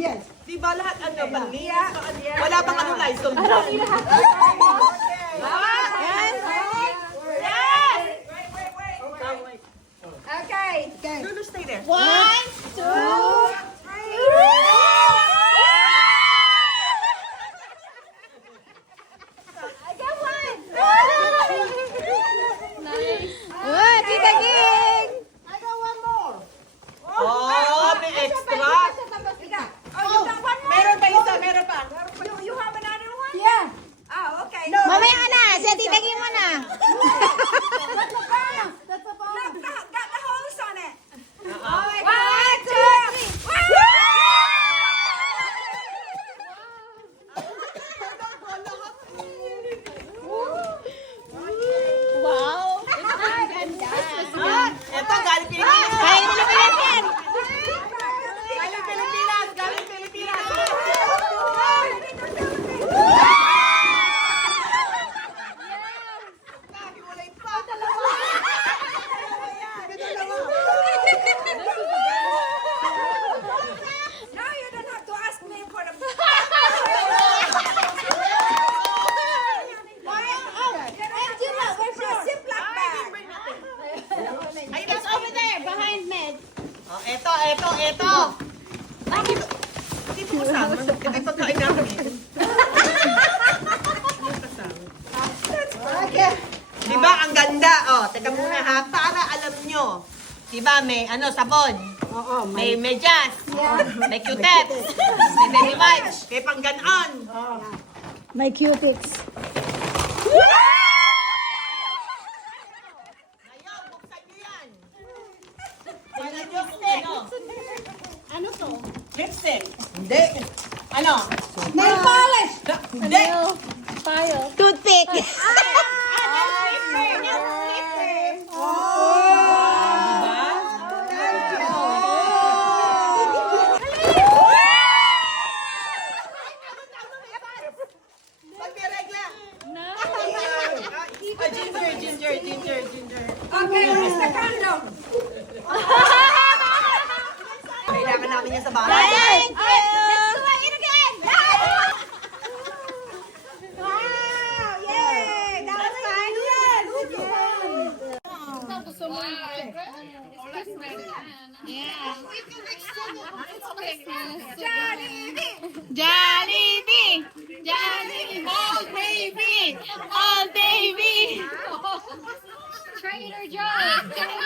Yes. Di ba lahat ano, malinis? Wala bang ano, Lysol dyan? Okay. Lulu, stay there. 1, 2, 3. I got one. Nice. What? Tita Ging. I got one more. Oh, may extra. Oh, you got one more? Meron pa isa, meron pa. You have another one? Yeah. Oh, okay. No. Mamaya ka na. Sa Tita Ging mo na. That's a bomb. That's a bomb. Look, got the holes on it. Uh-uh. 1, 2, 3. Wow. Ito, galing Pilipinas. Kaya mo na yan. Galing Pilipinas, galing Pilipinas. Nahiwalay pa. Now you don't have to ask me for the. Where's your Ziploc bag? Ay, It's over there, behind Med. Oh, ito. Dito kasama. Ito yung pagkain namin. Okay. Diba, ang ganda. Oh, teka muna ha. Para alam nyo. Diba, may sabon. Oo, May medyas. May Q-tips. May baby wipes. May pangganon. My cutics. Ngayon, buksan nyo yan. Tingnan nyo kung ano. Ano to? Lipstick. Hindi. Ano? Nail polish. Hindi. File. Toothpick. Ginger. Okay, where's the condom? Kailangan namin yan sa bahay. Thank you. Let's do it again. Wow, yay. That was fine. Yes. Jollibee! Jollibee! Old baby! Old baby! Trader Joe!